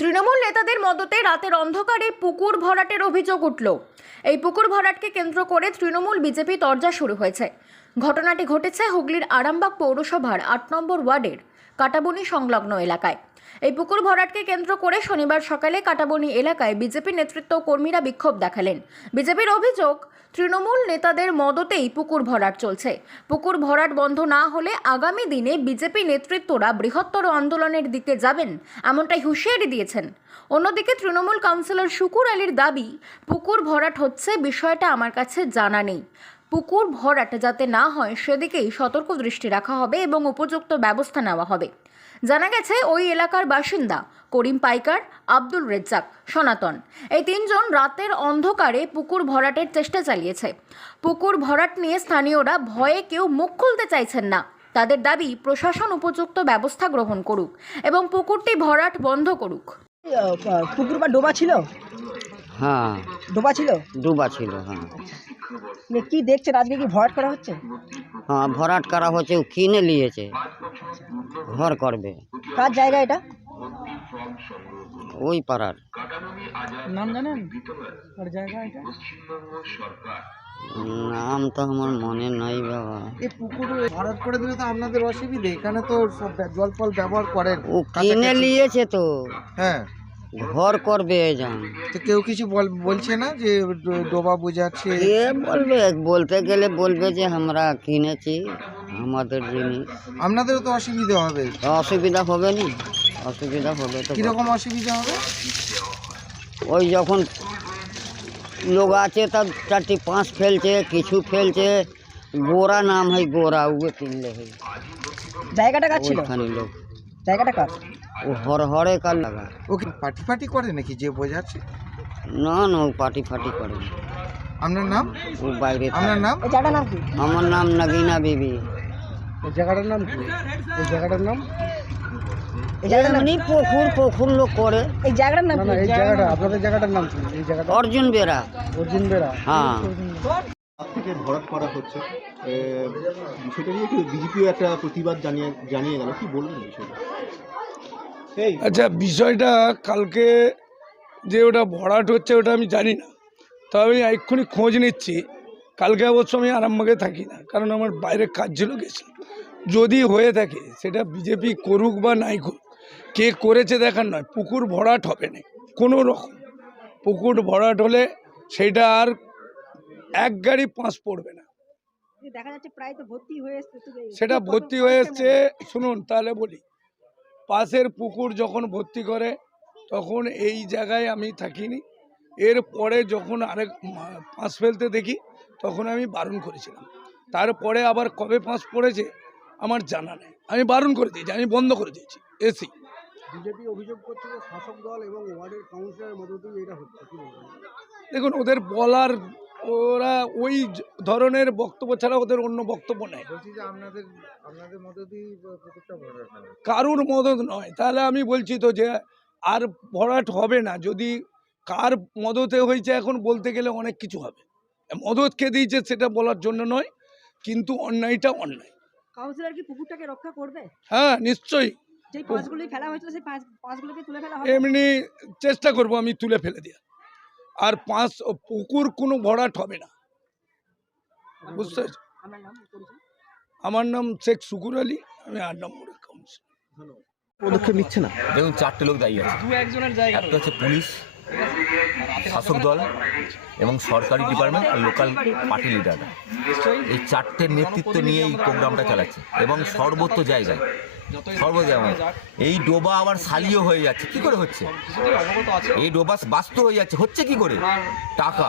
তৃণমূল নেতাদের মদতে রাতের অন্ধকারে পুকুর ভরাটের অভিযোগ উঠল। এই পুকুর ভরাটকে কেন্দ্র করে তৃণমূল বিজেপি তরজা শুরু হয়েছে। ঘটনাটি ঘটেছে হুগলির আরামবাগ পৌরসভার আট নম্বর ওয়ার্ডের কাটাবনি সংলগ্ন এলাকায়। এই পুকুর ভরাটকে কেন্দ্র করে শনিবার সকালে কাটাবনি এলাকায় বিজেপি নেতৃত্ব কর্মীরা বিক্ষোভ দেখালেন। বিজেপির অভিযোগ, তৃণমূল নেতাদের মদতেই পুকুর ভরাট চলছে। পুকুর ভরাট বন্ধ না হলে আগামী দিনে বিজেপি নেতৃত্বরা বৃহত্তর আন্দোলনের দিকে যাবেন, এমনটাই হুঁশিয়ারি দিয়েছেন। অন্যদিকে তৃণমূল কাউন্সিলর শুকুর আলীর দাবি, পুকুর ভরাট হচ্ছে বিষয়টা আমার কাছে জানা নেই। পুকুর ভরাট যাতে না হয়, সেদিকেই সতর্ক দৃষ্টি রাখা হবে এবং উপযুক্ত ব্যবস্থা নেওয়া হবে। জানা গেছে ওই এলাকার বাসিন্দা করিম পাইকার আব্দুল রেজ্জাক সনাতন। এই তিনজন রাতের অন্ধকারে পুকুর ভরাটের চেষ্টা চালিয়েছে। পুকুর ভরাট নিয়ে স্থানীয়রা ভয়ে কেউ মুখ খুলতে চাইছেন না। তাদের দাবি প্রশাসন উপযুক্ত ব্যবস্থা গ্রহণ করুক এবং পুকুরটি ভরাট বন্ধ করুক। পুকুর বা ডোবা ছিল? হ্যাঁ। ডোবা ছিল? ডুবা ছিল হ্যাঁ। মানে কি দেখছেন? আজকে কি ভরাট করা হচ্ছে? হ্যাঁ ভরাট করা হচ্ছে ও কিনে নিয়েছে। ঘর করবে। কার জায়গা এটা? ওই পাড়ার। নাম জানেন কার জায়গা এটা? নাম তো আমার মনে নাই বাবা। এই পুকুর ভরাট করে দিলে তো আপনাদের অসুবিধে। এখানে তো সব জল ফল ব্যবহার করেন। ও কিনে নিয়েছে তো। হ্যাঁ। ঘর করবে যান তো কেউ কিছু বল- বলছে না যে ডোবা বোঝাচ্ছে? কে বলবে বলতে গেলে বলবে যে আমরা কিনেছি আমাদের জিনিস। আপনাদেরও তো অসুবিধা হবে। অসুবিধা হবে না? অসুবিধা হবে তো কীরকম অসুবিধা হবে? ওই যখন লোক আছে তার চারটি পাঁচ ফেলছে কিছু ফেলছে। গোরা নাম হয় গোরা উগে কিনলে হয়। জায়গাটা কার ছিল? লোক। জায়গাটা কার? ও হর হরে কাল লাগা। ওকে পার্টি ফাটি করে নাকি? যে বোঝাচ্ছে। না না ও পার্টি ফাটি করে না। আপনার নাম? ও বাইরে থাকে। আপনার নাম? জায়গাটার নাম কি? আমার নাম নাগিনা বিবি। এই জায়গাটার নাম কি? এই জায়গাটার নাম? এমনি পুকুর পুকুর লোক করে। এই জায়গাটার নাম এই জায়গাটা আপনাদের জায়গাটার নাম কি? এই জায়গাটা? অর্জুন বেরা অর্জুন বেড়া। হ্যাঁ। থেকে ভরাট করা হচ্ছে। এ, বিষয়টা নিয়ে একটু বিজেপিও একটা প্রতিবাদ জানিয়ে জানিয়ে গেল? কি বলবেন এই আচ্ছা বিষয়টা কালকে যে ওটা ভরাট হচ্ছে ওটা আমি জানি না। তবে আমি এক্ষুনি খোঁজ নিচ্ছি। কালকে অবশ্য আমি আরামবাগে থাকি না কারণ আমার বাইরে কাজ ছিল গেছিলাম যদি হয়ে থাকে সেটা বিজেপি করুক বা নাই করুক কে করেছে দেখার নয় পুকুর ভরাট হবে না কোনো রকম। পুকুর ভরাট হলে সেটা আর এক গাড়ি পাঁচ পড়বে না। দেখা যাচ্ছে প্রায় তো ভর্তি সেটা ভর্তি হয়ে এসছে শুনুন তাহলে বলি। পাশের পুকুর যখন ভর্তি করে তখন এই জায়গায় আমি থাকিনি। এরপরে যখন আরেক পাঁচ ফেলতে দেখি তখন আমি বারণ করেছিলাম। তারপরে আবার কবে পাঁচ পড়েছে আমার জানা নেই। আমি বারণ করে দিয়েছি আমি বন্ধ করে দিয়েছি এসি। বিজেপি অভিযোগ করছে যে শাসক দল এবং ওয়ার্ডের কাউন্সিলরের মধ্য দিয়ে এটা হচ্ছে দেখুন ওদের বলার ওরা ওই ধরনের বক্তব্য ছাড়া ওদের অন্য বক্তব্য নেই। বলছি যে আপনাদের আপনাদের মধ্য দিয়ে পুকুরটা ভরাট হবে কারুর মদত নয়। তাহলে আমি বলছি তো যে আর ভরাট হবে না। যদি কার মদতে হয়েছে এখন বলতে গেলে অনেক কিছু হবে। মদত কে দিয়েছে সেটা বলার জন্য নয় কিন্তু অন্যায়টা অন্যায়। কাউন্সিলর কি পুকুরটাকে রক্ষা করবে? হ্যাঁ নিশ্চয়ই। যে পাঁচগুলি ফেলা হয়েছিল সেই পাঁচ পাঁচগুলোকে তুলে ফেলা হবে? এমনি চেষ্টা করব আমি তুলে ফেলে দেওয়ার। আর পাঁচ পুকুর কোনো ভরাট হবে না। বুঝতে পেরেছ? আমার নাম আমার নাম শেখ শুকুর আলী আমি আট নম্বরের কাউন্সিলর পদক্ষেপ নিচ্ছে না? দেখুন চারটে লোক দায়ী আছে। একটা হচ্ছে পুলিশ শাসক দল এবং সরকারি ডিপার্টমেন্ট আর লোকাল পার্টি লিডাররা। এই চারটের নেতৃত্ব নিয়ে এই প্রোগ্রামটা চালাচ্ছে এবং সর্বত্র জায়গায় সর্ব এই ডোবা আবার সালিও হয়ে যাচ্ছে। কি করে হচ্ছে? এই ডোবা বাস্তু হয়ে যাচ্ছে। হচ্ছে কি করে? টাকা।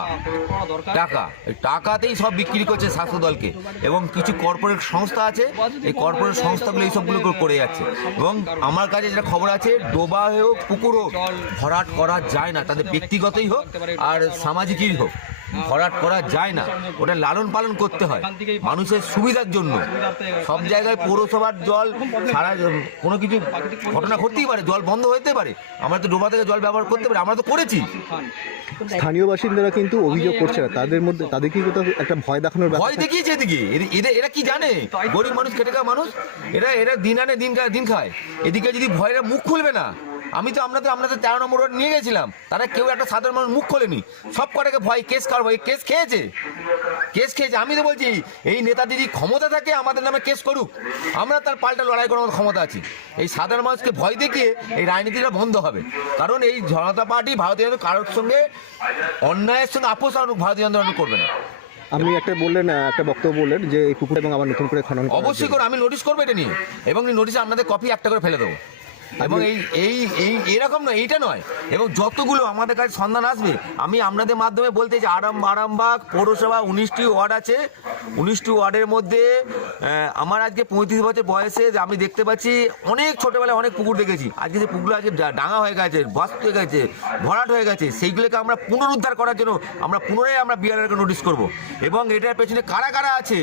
টাকা। এই টাকাতেই সব বিক্রি করছে শাসক দলকে। এবং কিছু কর্পোরেট সংস্থা আছে। এই কর্পোরেট সংস্থাগুলো এইসবগুলো করে যাচ্ছে। এবং আমার কাছে যেটা খবর আছে ডোবা হোক পুকুর হোক ভরাট করা যায় না। তাদের ব্যক্তিগতই হোক আর সামাজিকই হোক। ভরাট করা যায় না। ওটা লালন পালন করতে হয়। মানুষের সুবিধার জন্য। সব জায়গায় পৌরসভার জল সারা কোনো কিছু ঘটনা ঘটতেই পারে জল বন্ধ হতে পারে। আমরা তো ডোবা থেকে জল ব্যবহার করতে পারি আমরা তো করেছি। স্থানীয় বাসিন্দারা কিন্তু অভিযোগ করছে না। তাদের মধ্যে তাদের কি কোথাও একটা ভয় দেখানোর ভয় দেখিয়েছে এদিকে। এদের- এদের এরা কি জানে? গরিব মানুষ খেটে খাওয়া মানুষ? এরা এরা দিন আনে দিন খায় দিন খায়। এদিকে যদি ভয়রা মুখ খুলবে না আমি তো আপনাদের আপনাদের তেরো নম্বর ওয়ার্ড নিয়ে গেছিলাম। তারা কেউ একটা সাধারণ মানুষ মুখ খোলেনি। সব কটাকে ভয় কেস কারবো এই কেস খেয়েছে? কেস খেয়েছে? আমি তো বলছি এই নেতা যদি ক্ষমতা থাকে আমাদের নামে কেস করুক। আমরা তার পাল্টা লড়াই করার ক্ষমতা আছি। এই সাধারণ মানুষকে ভয় দেখিয়ে এই রাজনীতিটা বন্ধ হবে। কারণ এই জনতা পার্টি ভারতীয় জনতা কারোর সঙ্গে অন্যায়ের সঙ্গে আপোষ ভারতীয় জনতা করবে না। আপনি একটা বললেন একটা বক্তব্য বললেন যে এই পুকুর এবং আবার নতুন করে খনন অবশ্যই করে আমি নোটিশ করব এটা নিয়ে। এবং নোটিশে আপনাদের কপি একটা করে ফেলে দেবো। এবং এই এই এই এরকম নয় এইটা নয়। এবং যতগুলো আমাদের কাছে সন্ধান আসবে আমি আপনাদের মাধ্যমে বলতে যে আরাম আরামবাগ পৌরসভা উনিশটি ওয়ার্ড আছে। উনিশটি ওয়ার্ডের মধ্যে আমার আজকে পঁয়ত্রিশ বছর বয়সে আমি দেখতে পাচ্ছি অনেক ছোটোবেলায় অনেক পুকুর দেখেছি। আজকে যে পুকুর আজকে ডাঙা হয়ে গেছে বাস্ত হয়ে গেছে ভরাট হয়ে গেছে সেইগুলোকে আমরা পুনরুদ্ধার করার জন্য আমরা পুনরায় আমরা বিআরআরকে নোটিশ করব। এবং এটার পেছনে কারা কারা আছে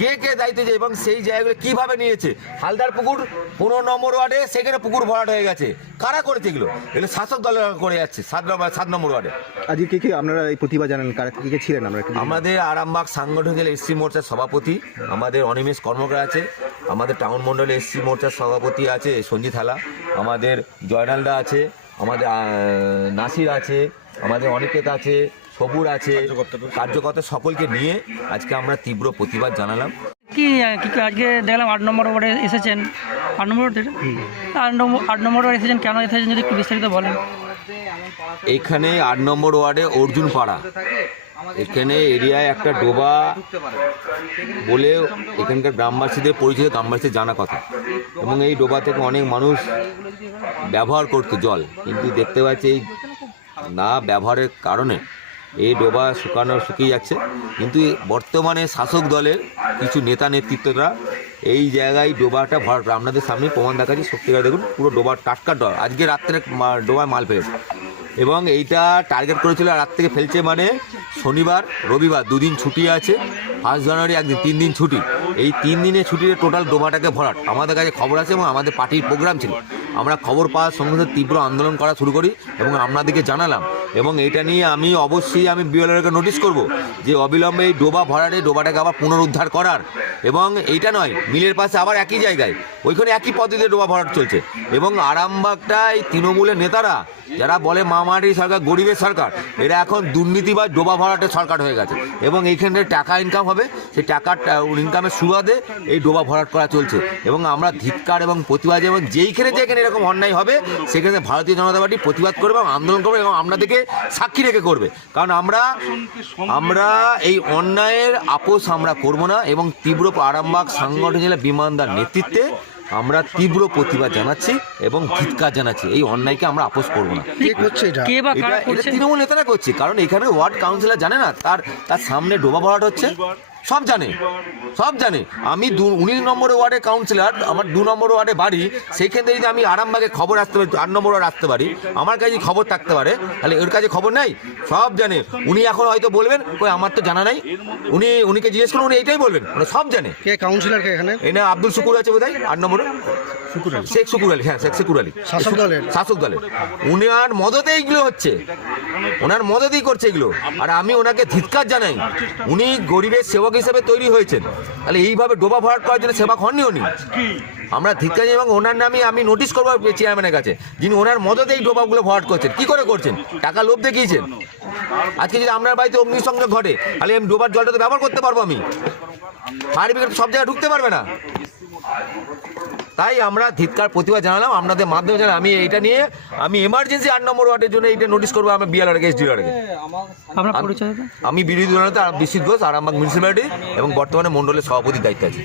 কে কে দায়িত্ব এবং সেই জায়গাগুলো কীভাবে নিয়েছে? হালদার পুকুর পনেরো নম্বর ওয়ার্ডে সেখানে পুকুর ভরাট হয়ে গেছে। কারা করেছে এগুলো? এগুলো শাসক দল করে যাচ্ছে সাত নম্বর সাত নম্বর ওয়ার্ডে। আজকে কে কে আপনারা এই প্রতিভা জানেন কারা কে কে ছিলেন আমরা আমাদের আরামবাগ সাংগঠনিক এসসি মোর্চার সভাপতি আমাদের অনিমেষ কর্মকার আছে আমাদের টাউন মণ্ডলে এসসি মোর্চার সভাপতি আছে সঞ্জিত হালা আমাদের জয়নালদা আছে আমাদের নাসির আছে আমাদের অনিকেত আছে সবুর আছে কার্যকর্তা সকলকে নিয়ে আজকে আমরা তীব্র প্রতিবাদ জানালাম। কি আজকে দেখলাম আট নম্বর ওয়ার্ডে এসেছেন। আট নম্বর ওয়ার্ড? আট নম্বর আট নম্বর ওয়ার্ডে এসেছেন কেন এসেছেন যদি একটু বিস্তারিত বলেন। এখানে আট নম্বর ওয়ার্ডে অর্জুন পাড়া। এখানে এরিয়ায় একটা ডোবা বলে এখানকার গ্রামবাসীদের পরিচিত গ্রামবাসীদের জানা কথা। এবং এই ডোবা থেকে অনেক মানুষ ব্যবহার করতো জল। কিন্তু দেখতে পাচ্ছি এই না ব্যবহারের কারণে এই ডোবা শুকানো শুকিয়ে যাচ্ছে। কিন্তু বর্তমানে শাসক দলের কিছু নেতা নেতৃত্বরা এই জায়গায় ডোবাটা ভর আপনাদের সামনে প্রমাণ দেখাচ্ছি সত্যিকার দেখুন, পুরো ডোবার টাটকা ডোবা। আজকে রাত্রে ডোবায় মাল ফেলেছে। এবং এইটা টার্গেট করেছিল রাত থেকে ফেলছে মানে শনিবার, রবিবার, দুদিন ছুটি আছে, ফার্স্ট জানুয়ারি একদিন, তিন দিন ছুটি। এই তিন দিনের ছুটিতে টোটাল ডোবাটাকে ভরাট। আমাদের কাছে খবর আছে এবং আমাদের পার্টির প্রোগ্রাম ছিল। আমরা খবর পাওয়ার সঙ্গে তীব্র আন্দোলন করা শুরু করি এবং আপনাদেরকে জানালাম এবং এটা নিয়ে আমি অবশ্যই আমি বিএলআরকে নোটিশ করব যে অবিলম্বে এই ডোবা ভরাটে, ডোবাটাকে আবার পুনরুদ্ধার করার এবং এইটা নয়, মিলের পাশে আবার একই জায়গায়। ওইখানে একই পদ্ধতিতে ডোবা ভরাট চলছে। এবং আরামবাগটা এই তৃণমূলের নেতারা, যারা বলে মামাটি সরকার, গরিবের সরকার, এরা এখন দুর্নীতি বা ডোবা ভরাটের সরকার হয়ে গেছে। এবং এইখানে টাকা ইনকাম হবে, সেই টাকার ইনকামের সুবাদে এই ডোবা ভরাট করা চলছে। এবং আমরা ধিক্কার এবং প্রতিবাদ, এবং যেইখানে যেখানে এরকম অন্যায় হবে, সেখানে ভারতীয় জনতা পার্টি প্রতিবাদ করবে এবং আন্দোলন করবে এবং আপনাদেরকে সাক্ষী রেখে করবে। কারণ আমরা আমরা এই অন্যায়ের আপোষ আমরা করব না, এবং তীব্র আরামবাগ সাংগঠনিক জেলা বিমানদার নেতৃত্বে আমরা তীব্র প্রতিবাদ জানাচ্ছি এবং চিৎকার জানাচ্ছি। এই অন্যায়কে আমরা আপোষ করব না। এটা? তৃণমূল নেতারা করছি কারণ এখানে ওয়ার্ড কাউন্সিলর জানে না তার তার সামনে ডোবা ভরাট হচ্ছে। সব জানে সব জানে। আমি দু উনিশ নম্বর ওয়ার্ডের কাউন্সিলর আমার দু নম্বর ওয়ার্ডে বাড়ি সেইখান থেকে যদি আমি আরামবাগে খবর আসতে পারি আট নম্বর ওয়ার্ড আসতে পারি আমার কাছে খবর থাকতে পারে তাহলে ওর কাছে খবর নাই সব জানে। উনি এখন হয়তো বলবেন কই আমার তো জানা নাই। উনি উনিকে জিজ্ঞেস করুন উনি এইটাই বলবেন মানে সব জানে। কে কাউন্সিলর কে এখানে? এনে আব্দুল শুকুর আছে বোধ হয় আট নম্বরে। শেখ শুকুর আলী হ্যাঁ শেখ শুকুর আলী। শাসক দলের? শাসক দলের। উনার মদতে এইগুলো হচ্ছে। ওনার মদতেই করছে এগুলো। আর আমি ওনাকে ধিৎকার জানাই। উনি গরিবের সেবক হিসেবে তৈরি হয়েছেন। তাহলে এইভাবে ডোবা ভরাট করার জন্য সেবক হননি উনি? আমরা ধিৎকার জানাই এবং ওনার নামে আমি নোটিশ করব চেয়ারম্যানের কাছে। যিনি ওনার মদতে এই ডোবাগুলো ভরাট করছেন। কি করে করছেন? টাকা লোভ দেখিয়েছেন। আজকে যদি আপনার বাড়িতে অগ্নিসংযোগ ঘটে তাহলে আমি ডোবার জলটা তো ব্যবহার করতে পারব আমি। ফায়ার ব্রিগেড সব জায়গায় ঢুকতে পারবে না। তাই আমরা ধিৎকার প্রতিবাদ জানালাম। আপনাদের মাধ্যমে জানালাম। আমি এইটা নিয়ে আমি এমার্জেন্সি আট নম্বর ওয়ার্ডের জন্য এইটা নোটিশ করব। আমি ডিআরকে আপনার পরিচয় আমি বিরোধী দলনেতা বিশ্বজিৎ ঘোষ আরামবাগ মিউনিসিপ্যালিটি এবং বর্তমানে মন্ডলের সভাপতির দায়িত্ব আছি।